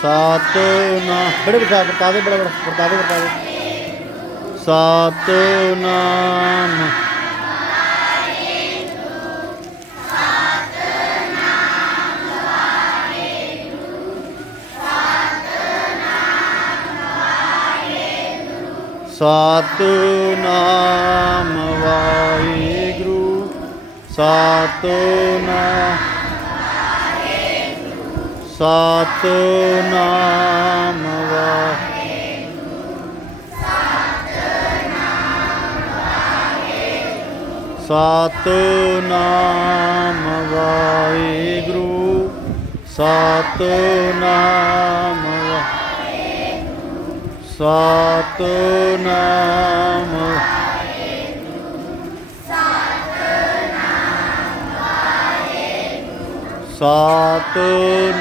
ਸਤਨਾਮ। ਬੜੇ ਬਤਾ ਬਤਾ ਦੇ, ਬੜਾ ਬੜਾ ਬਤਾ ਦੇ ਬਤਾ ਦੇ। ਸਤਨਾਮ। ਸਤਨਾਮ ਵਾਹਿਗੁਰੂ, ਸਤਨਾਮ। ਸਤਨਾਮ ਵਾਹਿਗੁਰੂ ਸਤਨਾਮ ਵਾਹਿਗੁਰੂ ਸਤਨਾਮ ਵਾਹਿਗੁਰੂ ਸਤਨਾਮ ਸਤਨਾਮ